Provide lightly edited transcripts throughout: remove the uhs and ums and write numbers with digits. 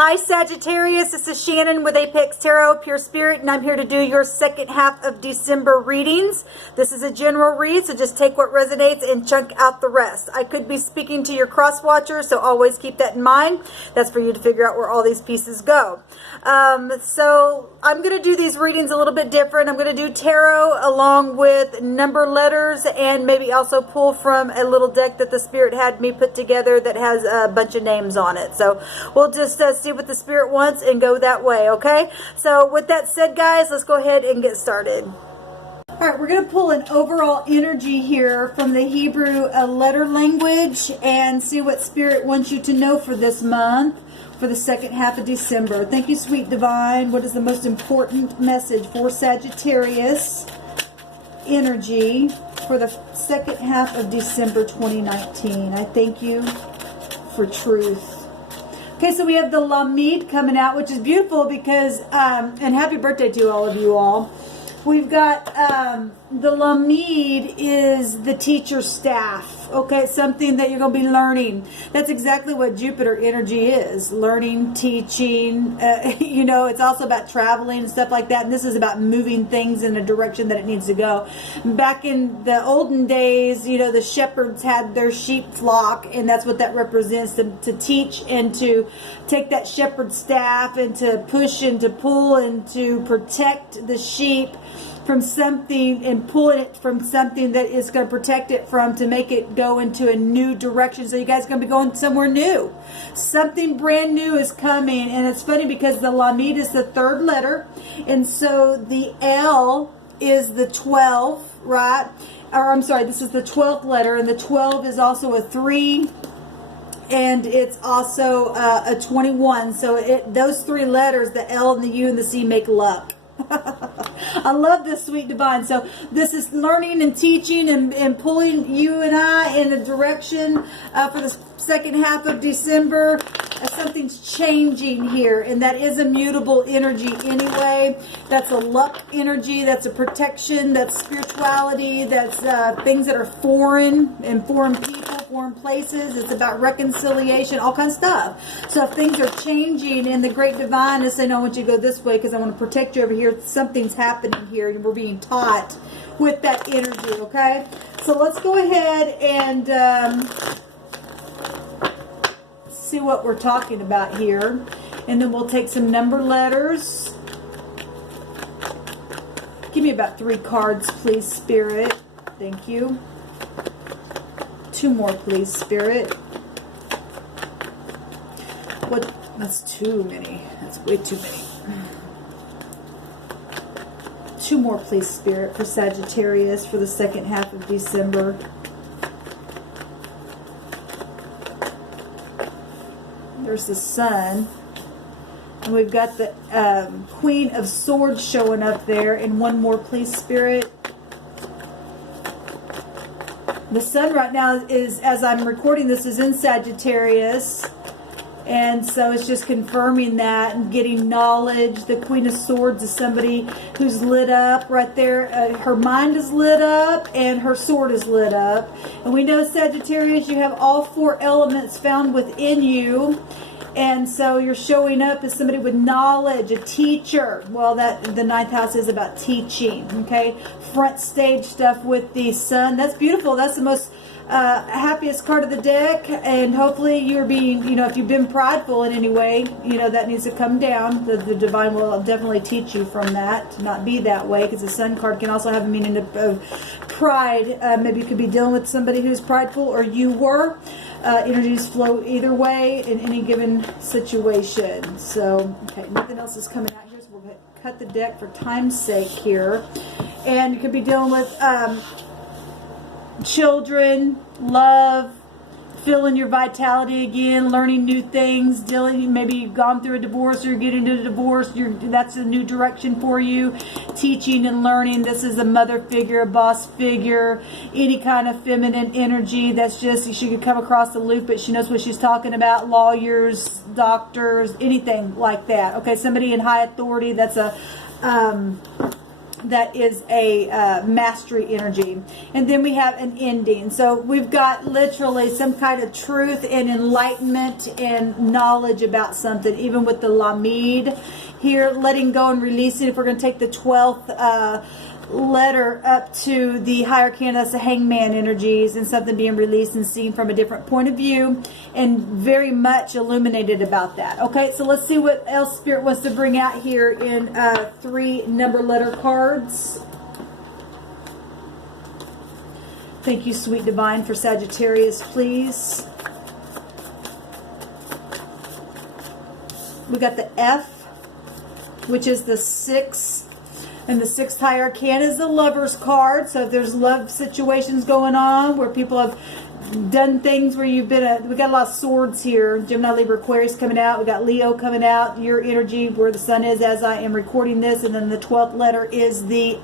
Hi Sagittarius, this is Shannon with Apex Tarot Pure Spirit, and I'm here to do your second half of December readings. This is a general read, so just take what resonates and chunk out the rest. I could be speaking to your cross watchers, so always keep that in mind. That's for you to figure out where all these pieces go. So I'm going to do these readings a little bit different. I'm going to do tarot along with number letters and maybe also pull from a little deck that the Spirit had me put together that has a bunch of names on it. So we'll just see what the Spirit wants and go that way, okay? So with that said, guys, let's go ahead and get started. All right, we're going to pull an overall energy here from the Hebrew letter language and see what Spirit wants you to know for this month, for the second half of December. Thank you, Sweet Divine. What is the most important message for Sagittarius energy for the second half of December 2019? I thank you for truth. Okay, so we have the Lamed coming out, which is beautiful because, and happy birthday to all of you all. We've got the Lamed is the teacher staff. Okay, something that you're going to be learning. That's exactly what Jupiter energy is. Learning, teaching, you know, it's also about traveling and stuff like that. And this is about moving things in a direction that it needs to go. Back in the olden days, you know, the shepherds had their sheep flock, and that's what that represents, to teach and to take that shepherd staff and to push and to pull and to protect the sheep from something and pulling it from something that is going to protect it from, to make it go into a new direction. So you guys are going to be going somewhere new. Something brand new is coming. And it's funny because the Lamed is the third letter. And so the L is the 12, right? Or I'm sorry, this is the 12th letter. And the 12 is also a 3. And it's also a 21. So those three letters, the L and the U and the C, make luck. I love this, Sweet Divine. So this is learning and teaching and pulling you and I in a direction for the second half of December. Something's changing here, and that is a mutable energy anyway. That's a luck energy. That's a protection. That's spirituality. That's things that are foreign and foreign people, foreign places. It's about reconciliation, all kinds of stuff. So if things are changing in the Great Divine is saying, I want you to go this way because I want to protect you over here, something's happening here, and we're being taught with that energy, okay? So let's go ahead and see what we're talking about here, and then we'll take some number letters. Give me about 3 cards, please, Spirit. Thank you. 2 more, please, Spirit. What? That's too many. That's way too many. 2 more, please, Spirit, for Sagittarius for the second half of December. There's the Sun, and we've got the Queen of Swords showing up there. And 1 more, please, Spirit. The Sun right now is, as I'm recording this, is in Sagittarius, and so it's just confirming that and getting knowledge. The Queen of Swords is somebody who's lit up right there. Her mind is lit up and her sword is lit up. And we know, Sagittarius, you have all 4 elements found within you. And so you're showing up as somebody with knowledge, a teacher. Well, that the 9th house is about teaching, okay? Front stage stuff with the Sun. That's beautiful. That's the most happiest card of the deck, and hopefully you're being, you know, if you've been prideful in any way, you know, that needs to come down. The Divine will definitely teach you from that, to not be that way, because the Sun card can also have a meaning of pride. Maybe you could be dealing with somebody who's prideful, or you were. Energies flow either way in any given situation. So, okay, nothing else is coming out here, so we're going to cut the deck for time's sake here. And you could be dealing with children, love, feeling your vitality again, learning new things, dealing, maybe you've gone through a divorce or you're getting into a divorce, that's a new direction for you. Teaching and learning. This is a mother figure, a boss figure, any kind of feminine energy. That's just, she could come across the loop, but she knows what she's talking about. Lawyers, doctors, anything like that. Okay, somebody in high authority. That's a that is a mastery energy. And then we have an ending. So we've got literally some kind of truth and enlightenment and knowledge about something, even with the Lamid here, letting go and releasing. If we're going to take the 12th letter up to the higher arcana, that's the hangman energies, and something being released and seen from a different point of view, and very much illuminated about that. Okay, so let's see what else Spirit wants to bring out here in 3 number letter cards. Thank you, Sweet Divine, for Sagittarius, please. We got the F, which is the 6. And the 6th high arcana is the Lover's card. So if there's love situations going on where people have done things where you've been we got a lot of swords here. Gemini, Libra, Aquarius coming out. We got Leo coming out. Your energy where the sun is as I am recording this. And then the 12th letter is the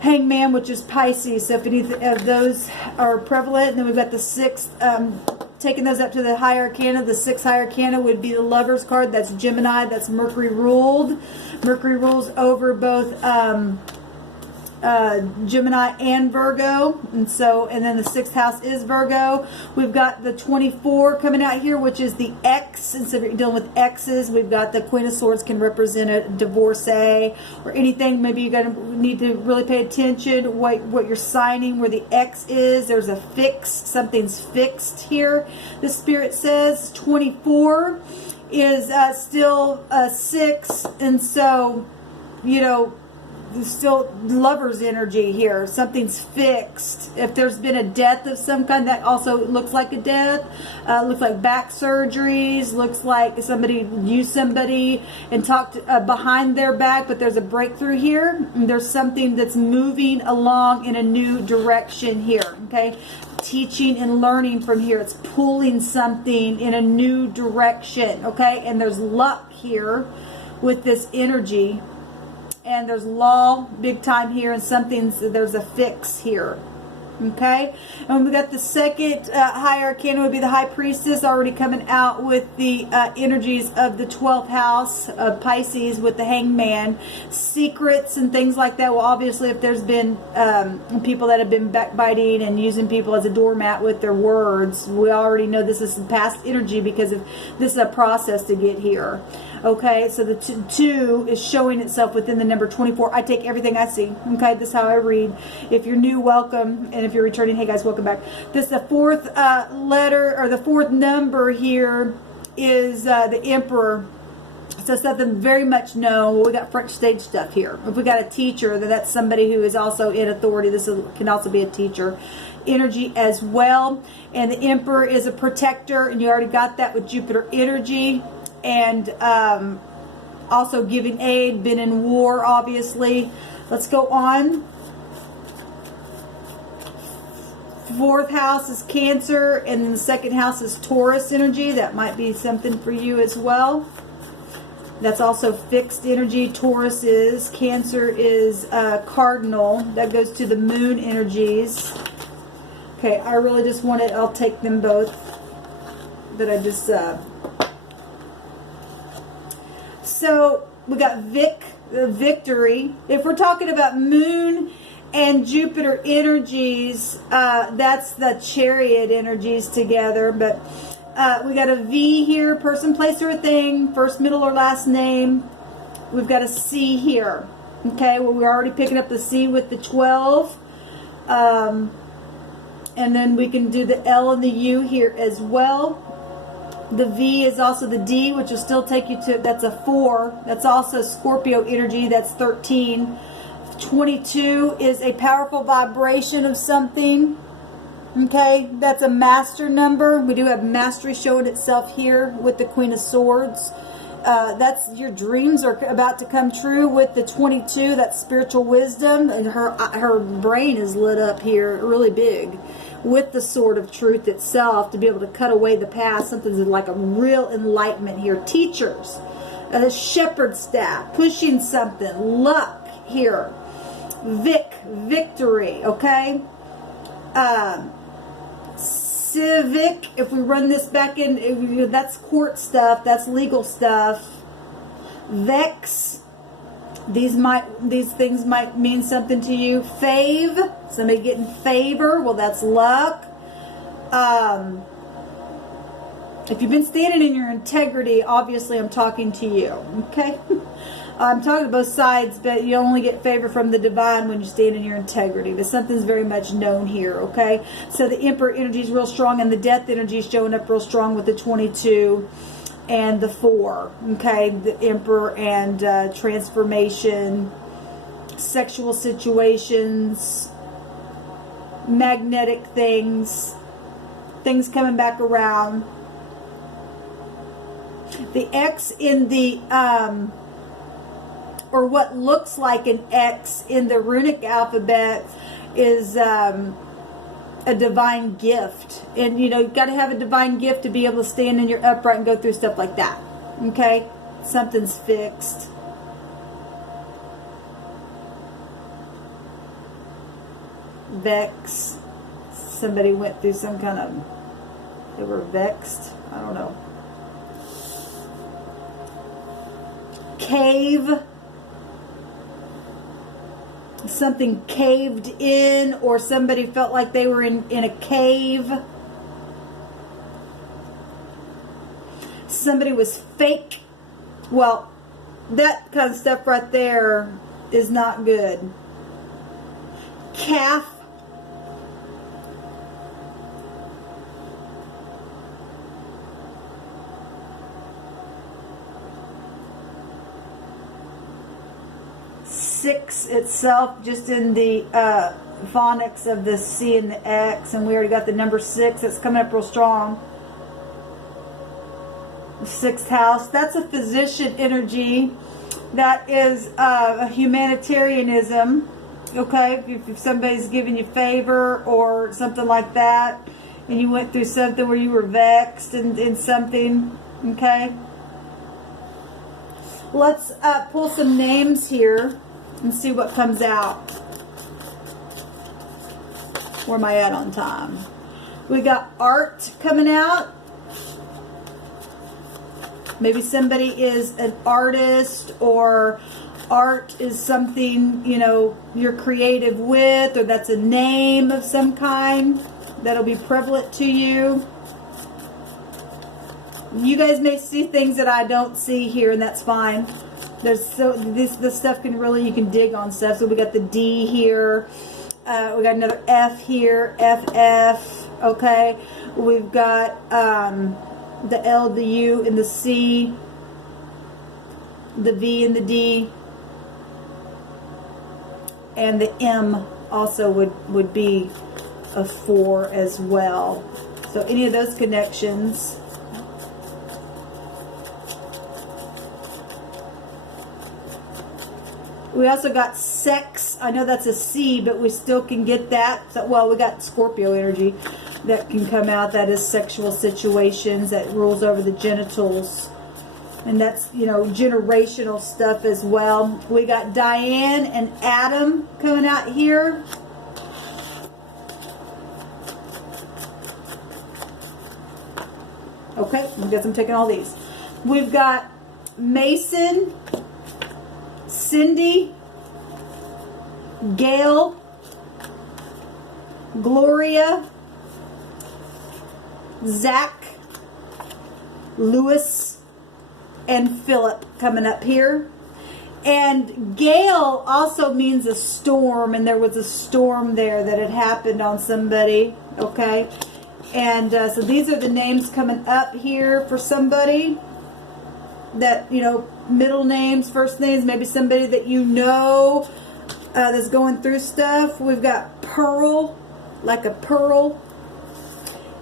Hangman, which is Pisces. So if any of those are prevalent, and then we've got the 6th. Taking those up to the high arcana, the 6th high arcana would be the Lover's card. That's Gemini. That's Mercury ruled. Mercury rules over both Gemini and Virgo, and then the 6th house is Virgo. We've got the 24 coming out here, which is the X, and so if you're dealing with X's, we've got the Queen of Swords can represent a divorcee or anything. Maybe you need to really pay attention what you're signing, where the X is. There's a fixed, something's fixed here. The Spirit says 24 is still 6, and so, you know, there's still Lover's energy here. Something's fixed. If there's been a death of some kind, that also looks like a death. Looks like back surgeries. Looks like somebody used somebody and talked behind their back, but there's a breakthrough here. And there's something that's moving along in a new direction here. Okay, teaching and learning from here. It's pulling something in a new direction. Okay, and there's luck here with this energy. And there's law big time here, and there's a fix here. Okay, and we got the 2nd high arcana would be the High Priestess, already coming out with the energies of the 12th house of Pisces with the Hangman. Secrets and things like that. Well, obviously, if there's been people that have been backbiting and using people as a doormat with their words, we already know this is past energy because this is a process to get here. Okay, so the 2 is showing itself within the number 24. I take everything I see. Okay, this is how I read. If you're new, welcome. And if you're returning, hey guys, welcome back. This the 4th letter, or the 4th number here is the Emperor. So something very much known. We got front stage stuff here. If we got a teacher, then that's somebody who is also in authority. This can also be a teacher energy as well. And the Emperor is a protector, and you already got that with Jupiter energy. And also giving aid, been in war, obviously. Let's go on. 4th house is Cancer, and then the 2nd house is Taurus energy. That might be something for you as well. That's also fixed energy. Taurus is. Cancer is cardinal. That goes to the moon energies. Okay, I really just wanted, I'll take them both. But I just... So we got victory. If we're talking about moon and Jupiter energies, that's the Chariot energies together. But we got a V here, person, place, or a thing, first, middle, or last name. We've got a C here. Okay, well, we're already picking up the C with the 12. And then we can do the L and the U here as well. The V is also the D, which will still take you to, that's a 4. That's also Scorpio energy. That's 13. 22 is a powerful vibration of something. Okay, that's a master number. We do have mastery showing itself here with the Queen of Swords. That's your dreams are about to come true with the 22. That's spiritual wisdom, and her brain is lit up here really big with the sword of truth itself to be able to cut away the past. Something's like a real enlightenment here. Teachers, a shepherd staff, pushing something, luck here. Victory, okay? Civic, if we run this back in, that's court stuff, that's legal stuff. Vex, These things might mean something to you. Fave, somebody getting favor. Well, that's luck. If you've been standing in your integrity, obviously I'm talking to you. Okay? I'm talking to both sides, but you only get favor from the divine when you stand in your integrity. But something's very much known here, okay? So the Emperor energy is real strong, and the Death energy is showing up real strong with the 22 and the 4, okay? The Emperor and transformation, sexual situations, magnetic things coming back around. The X in the, or what looks like an X in the runic alphabet is a divine gift. And, you know, you've got to have a divine gift to be able to stand in your upright and go through stuff like that. Okay? Something's fixed. Vex. Somebody went through some kind of, they were vexed. I don't know. Cave. Something caved in, or somebody felt like they were in a cave. Somebody was fake. Well, that kind of stuff right there is not good. Calf. Six itself, just in the phonics of the C and the X, and we already got the number 6 that's coming up real strong. The 6th house, that's a physician energy. That is a humanitarianism. Okay, if somebody's giving you favor or something like that, and you went through something where you were vexed in something. Okay, let's pull some names here and see what comes out. Where am I at on time? We got art coming out. Maybe somebody is an artist, or art is something, you know, you're creative with, or that's a name of some kind that'll be prevalent to you. You guys may see things that I don't see here, and that's fine. There's this stuff can really, you can dig on stuff. So we got the D here. We got another F here. FF. Okay. We've got the L, the U, and the C. The V and the D. And the M also would be a 4 as well. So any of those connections. We also got sex. I know that's a C, but we still can get that. So, well, we got Scorpio energy that can come out. That is sexual situations that rules over the genitals. And that's, you know, generational stuff as well. We got Diane and Adam coming out here. Okay, I guess I'm taking all these. We've got Mason, Cindy, Gail, Gloria, Zach, Lewis, and Philip coming up here. And Gail also means a storm, and there was a storm there that had happened on somebody. Okay, and so these are the names coming up here for somebody that, you know, middle names, first names, maybe somebody that you know that's going through stuff. We've got Pearl, like a pearl,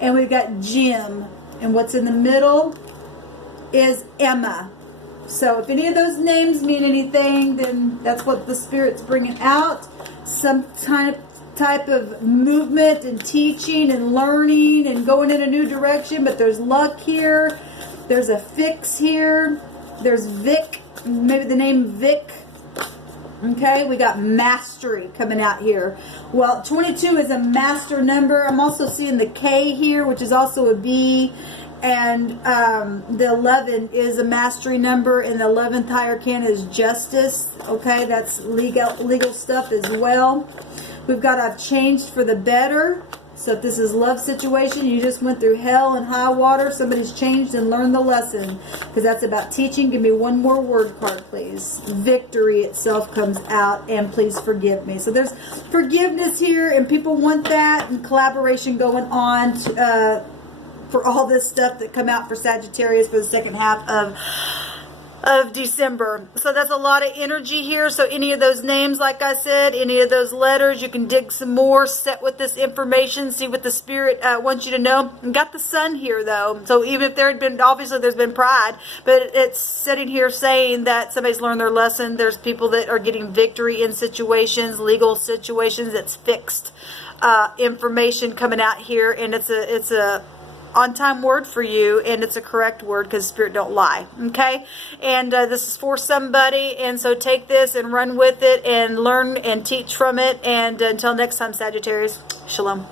and we've got Jim, and what's in the middle is Emma. So if any of those names mean anything, then that's what the Spirit's bringing out. Some type of movement and teaching and learning and going in a new direction. But there's luck here. There's a fix here. There's Vic, maybe the name Vic. Okay, we got mastery coming out here. Well, 22 is a master number. I'm also seeing the K here, which is also a B. And the 11 is a mastery number, and the 11th high arcana is justice. Okay, that's legal stuff as well. We've got I've changed for the better. So if this is love situation, you just went through hell and high water, somebody's changed and learned the lesson, because that's about teaching. Give me one more word card, please. Victory itself comes out, and please forgive me. So there's forgiveness here, and people want that, and collaboration going on for all this stuff that come out for Sagittarius for the second half of December. So that's a lot of energy here. So any of those names, like I said, any of those letters, you can dig some more, set with this information, see what the Spirit wants you to know. And got the Sun here, though. So even if there had been, obviously there's been pride, but it's sitting here saying that somebody's learned their lesson. There's people that are getting victory in situations, legal situations. It's fixed information coming out here, and it's a on-time word for you, and it's a correct word because Spirit don't lie. Okay, and this is for somebody, and so take this and run with it and learn and teach from it. And until next time, Sagittarius, shalom.